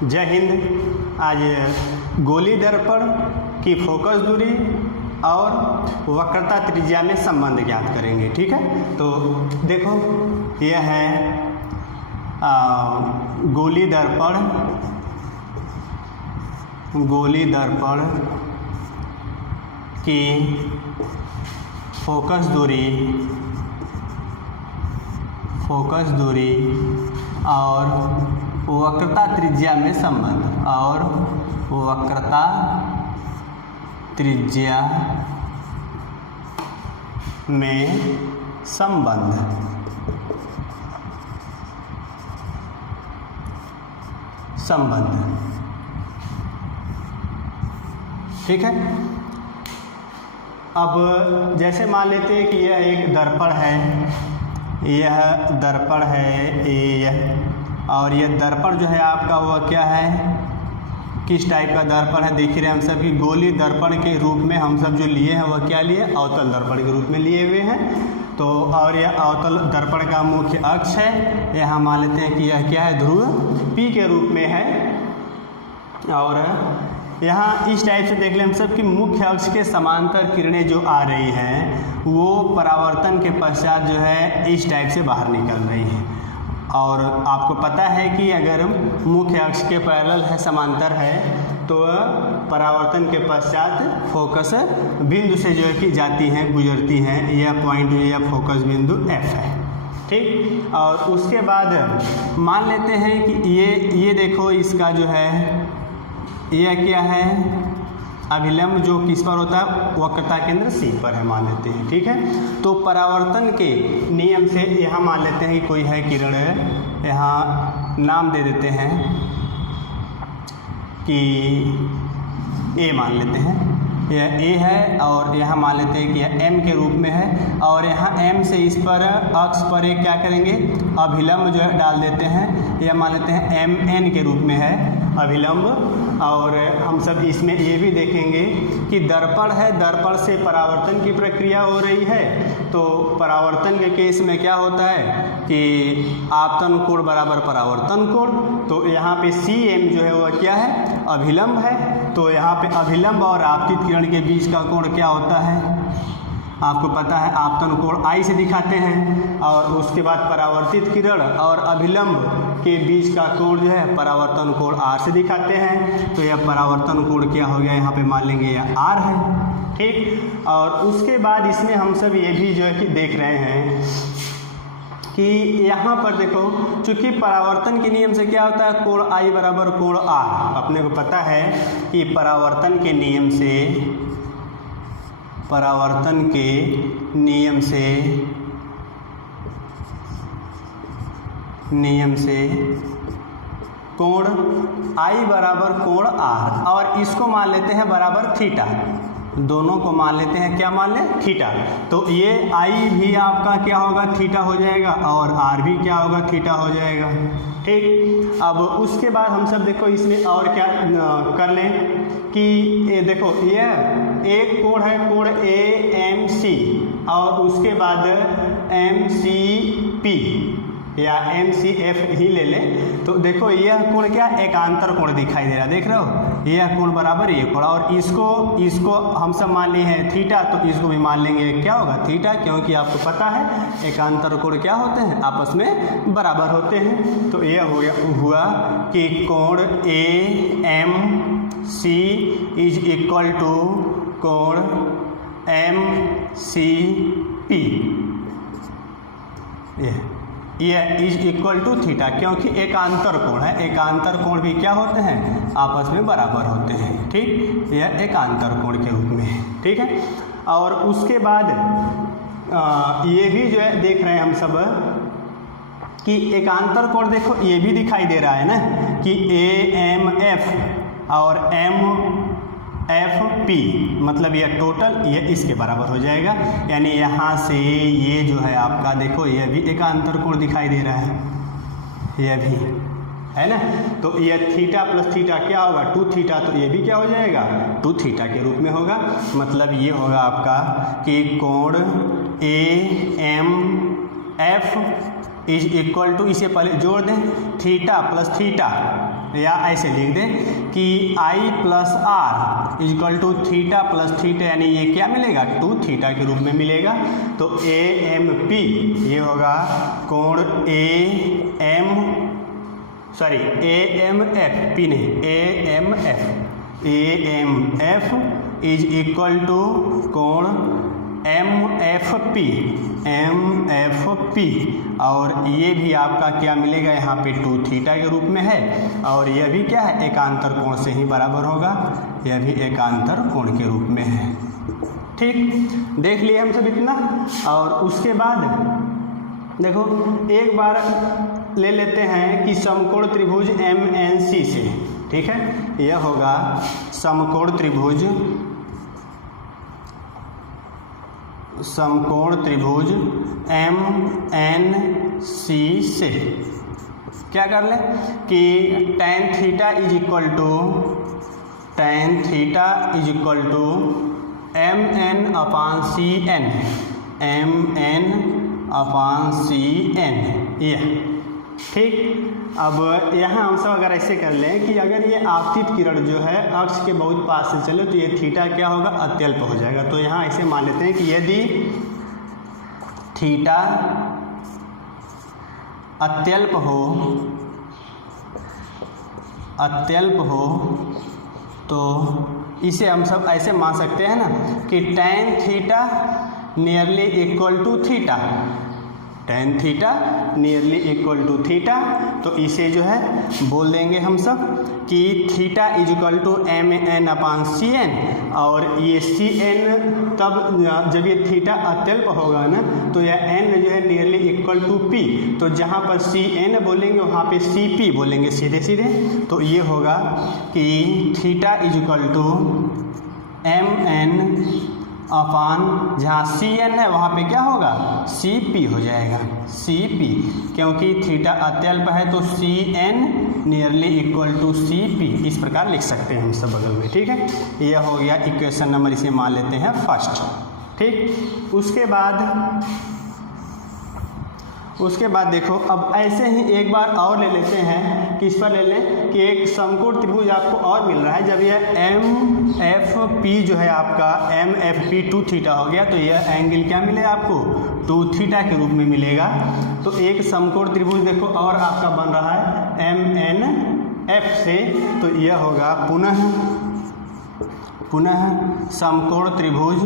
जय हिंद। आज गोली दर्पण की फोकस दूरी और वक्रता त्रिज्या में संबंध ज्ञात करेंगे। ठीक है, तो देखो यह है गोली दर्पण की फोकस दूरी और वक्रता त्रिज्या में संबंध ठीक है। अब जैसे मान लेते हैं कि यह एक दर्पण है, और यह दर्पण जो है आपका वह क्या है, किस टाइप का दर्पण है देख रहे हैं हम सब कि गोली दर्पण के रूप में हम सब जो लिए हैं वह क्या लिए, अवतल दर्पण के रूप में लिए हुए हैं। तो और यह अवतल दर्पण का मुख्य अक्ष है, यहाँ मान लेते हैं कि यह क्या है, ध्रुव P के रूप में है। और यहाँ इस टाइप से देख लें हम सब कि मुख्य अक्ष के समांतर किरणें जो आ रही हैं वो परावर्तन के पश्चात जो है इस टाइप से बाहर निकल रही हैं। और आपको पता है कि अगर मुख्य अक्ष के पैरेलल है, समांतर है, तो परावर्तन के पश्चात फोकस बिंदु से जो है कि जाती हैं, गुजरती हैं। यह पॉइंट या फोकस बिंदु F है। ठीक, और उसके बाद मान लेते हैं कि ये देखो इसका जो है यह क्या है, अभिलंब जो किस पर होता है, वक्रता केंद्र C पर है मान लेते हैं। ठीक है, तो परावर्तन के नियम से यहाँ मान लेते हैं कि कोई है किरण, यहाँ नाम दे देते हैं कि A मान लेते हैं, यह A है, और यहाँ मान लेते हैं कि यह M के रूप में है, और यहाँ M से इस पर अक्ष पर एक क्या करेंगे, अभिलंब जो है डाल देते हैं। यह मान लेते हैं MN के रूप में है अभिलंब। और हम सब इसमें ये भी देखेंगे कि दर्पण है, दर्पण से परावर्तन की प्रक्रिया हो रही है। तो परावर्तन के केस में क्या होता है कि आपतन कोण बराबर परावर्तन कोण, तो यहाँ पे CM जो है वह क्या है, अभिलंब है। तो यहाँ पे अभिलंब और आपतित किरण के बीच का कोण क्या होता है, आपको पता है, आपतन कोण I से दिखाते हैं, और उसके बाद परावर्तित किरण और अभिलंब के बीच का कोण जो है परावर्तन कोण R से दिखाते हैं। तो यह परावर्तन कोण क्या हो गया, यहाँ पे मान लेंगे यह R है। ठीक, और उसके बाद इसमें हम सब ये भी जो है कि देख रहे हैं कि यहाँ पर देखो, चूँकि परावर्तन के नियम से क्या होता है, कोण I बराबर कोण R। अपने को पता है कि परावर्तन के नियम से कोण I बराबर कोण R, और इसको मान लेते हैं बराबर थीटा। दोनों को मान लेते हैं, क्या मान लें, थीटा। तो ये I भी आपका क्या होगा, थीटा हो जाएगा, और R भी क्या होगा, थीटा हो जाएगा। ठीक, अब उसके बाद हम सब देखो इसमें और क्या कर लें कि ये देखो यह एक कोण है, कोण AMC, और उसके बाद MCP या MCF ही ले लें। तो देखो यह कोण क्या, एकांतर कोण दिखाई दे रहा है, देख रहे हो, यह कोण बराबर ये कोण, और इसको हम सब मान लिए हैं थीटा, तो इसको भी मान लेंगे क्या होगा, थीटा, क्योंकि आपको पता है एकांतर कोण क्या होते हैं, आपस में बराबर होते हैं। तो यह हुआ कि कोण AMC इज इक्वल टू कोण MCP, यह इज इक्वल टू थीटा, क्योंकि एकांतर कोण है, एकांतर कोण भी क्या होते हैं, आपस में बराबर होते हैं। ठीक, यह एकांतर कोण के रूप में है। ठीक है, और उसके बाद ये भी जो है देख रहे हैं हम सब कि एकांतर कोण देखो ये भी दिखाई दे रहा है ना कि AMF और MFP, मतलब यह टोटल यह इसके बराबर हो जाएगा। यानी यहाँ से ये जो है आपका देखो यह भी एकांतर कोण दिखाई दे रहा है, यह भी है ना। तो यह थीटा प्लस थीटा क्या होगा, 2 थीटा, तो ये भी क्या हो जाएगा, 2 थीटा के रूप में होगा। मतलब ये होगा आपका कि कोण AMF इज इक्वल टू, इसे पहले जोड़ दें, थीटा प्लस थीटा या ऐसे लिख दें कि I plus R equal to theta plus theta, यानी ये क्या मिलेगा 2 थीटा के रूप में मिलेगा। तो ए एम पी ये होगा कोण ए एम एफ, पी नहीं A M F is equal to कोण एम एफ पी, और ये भी आपका क्या मिलेगा यहाँ पे 2 थीटा के रूप में है, और यह भी क्या है एकांतर कोण से ही बराबर होगा, यह भी एकांतर कोण के रूप में है। ठीक, देख लिए हम सब इतना। और उसके बाद देखो एक बार ले लेते हैं कि समकोण त्रिभुज MNC से, ठीक है, यह होगा समकोण त्रिभुज MNC से क्या कर ले कि tan theta is equal to MN upon CN ये, ठीक। अब यहाँ हम सब अगर ऐसे कर लें कि अगर ये आपतित किरण जो है अक्ष के बहुत पास से चले तो ये थीटा क्या होगा अत्यल्प हो जाएगा। तो यहाँ ऐसे मान लेते हैं कि यदि थीटा अत्यल्प हो तो इसे हम सब ऐसे मान सकते हैं ना कि tan theta nearly equal to theta, tan theta nearly equal to theta. तो इसे जो है बोल देंगे हम सब कि theta is equal to MN upon CN, और ये CN तब जब ये थीटा अत्यल्प होगा ना तो यह n जो है नियरली इक्वल टू P, तो जहाँ पर CN बोलेंगे वहाँ पे CP बोलेंगे सीधे सीधे। तो ये होगा कि theta is equal to MN upon जहाँ CN है वहाँ पे क्या होगा CP हो जाएगा, CP, क्योंकि थीटा अत्यल्प है तो CN nearly equal to CP, इस प्रकार लिख सकते हैं हम सब बगल में, ठीक है। यह हो गया इक्वेशन नंबर, इसे मान लेते हैं फर्स्ट, ठीक। उसके बाद देखो अब ऐसे ही एक बार और ले लेते हैं कि इस पर ले लें कि एक समकोण त्रिभुज आपको और मिल रहा है। जब यह MFP जो है आपका MFP 2 थीटा हो गया तो यह एंगल क्या मिले आपको 2 थीटा के रूप में मिलेगा। तो एक समकोण त्रिभुज देखो और आपका बन रहा है MNF से, तो यह होगा पुनः समकोण त्रिभुज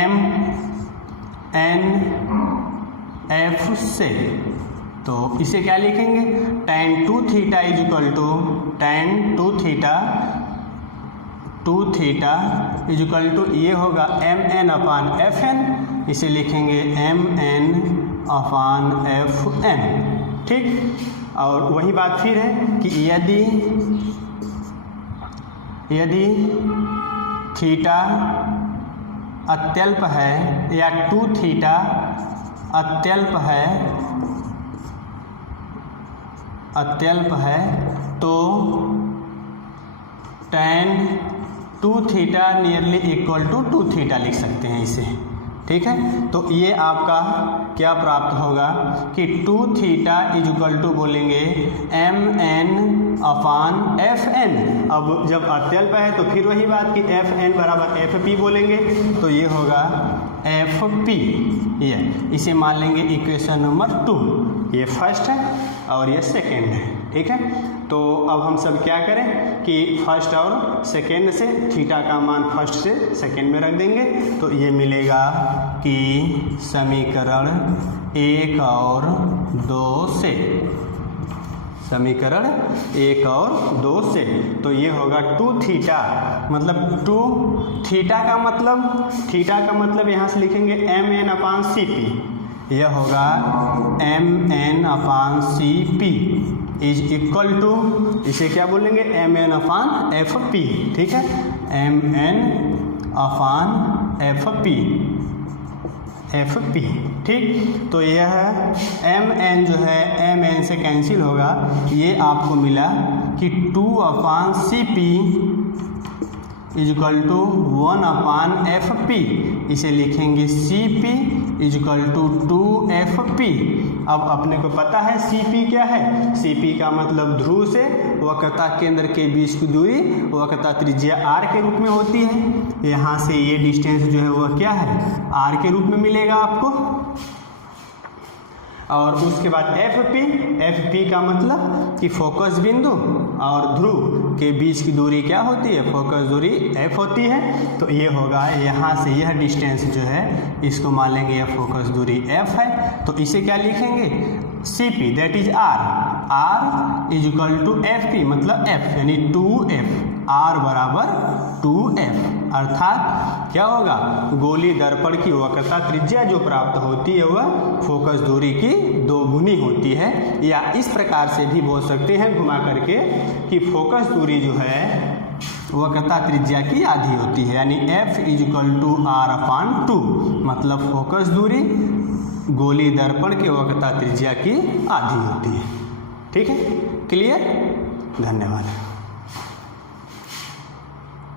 MNF से। तो इसे क्या लिखेंगे tan 2 theta is equal to tan 2 theta is equal to ये होगा MN अपान FN, इसे लिखेंगे MN अपान FN, ठीक। और वही बात फिर है कि यदि थीटा अत्यल्प है या 2 थीटा अत्यल्प है तो tan 2 theta nearly equal to 2 theta लिख सकते हैं इसे, ठीक है। तो ये आपका क्या प्राप्त होगा कि 2 थीटा इज इक्वल टू बोलेंगे MN अपान FN। अब जब अत्यल्प है तो फिर वही बात कि FN बराबर FP बोलेंगे, तो ये होगा FP, ये इसे मान लेंगे इक्वेशन नंबर 2। ये फर्स्ट है और ये सेकेंड है, ठीक है। तो अब हम सब क्या करें कि फर्स्ट और सेकेंड से थीटा का मान फर्स्ट से सेकेंड में रख देंगे, तो ये मिलेगा कि समीकरण 1 और 2 से, समीकरण 1 और 2 से। तो ये होगा 2 थीटा, मतलब 2 थीटा का मतलब यहाँ से लिखेंगे MN अपान CP, यह होगा MN upon CP is equal to, इसे क्या बोलेंगे MN अपान FP, ठीक है, MN अपान FP, ठीक। तो यह MN जो है MN से कैंसिल होगा, ये आपको मिला कि 2 upon CP is equal to 1 upon FP, इसे लिखेंगे CP is equal to 2FP। अब अपने को पता है CP क्या है, CP का मतलब ध्रुव से वक्रता केंद्र के बीच की दूरी वक्रता त्रिज्या r के रूप में होती है। यहाँ से ये डिस्टेंस जो है वह क्या है, r के रूप में मिलेगा आपको। और उसके बाद FP का मतलब कि फोकस बिंदु और ध्रुव के बीच की दूरी क्या होती है, फोकस दूरी f होती है। तो ये होगा यहाँ से यह डिस्टेंस जो है इसको मान लेंगे यह फोकस दूरी f है। तो इसे क्या लिखेंगे, CP that is r is equal to FP मतलब f यानी 2f, r बराबर 2f, अर्थात क्या होगा, गोली दर्पण की वक्रता त्रिज्या जो प्राप्त होती है वह फोकस दूरी की 2 गुनी होती है। या इस प्रकार से भी बोल सकते हैं घुमा करके कि फोकस दूरी जो है वक्रता त्रिज्या की आधी होती है, यानी f is equal to r/2 मतलब फोकस दूरी गोली दर्पण के वक्रता त्रिज्या की आधी होती है। ठीक है, क्लियर, धन्यवाद।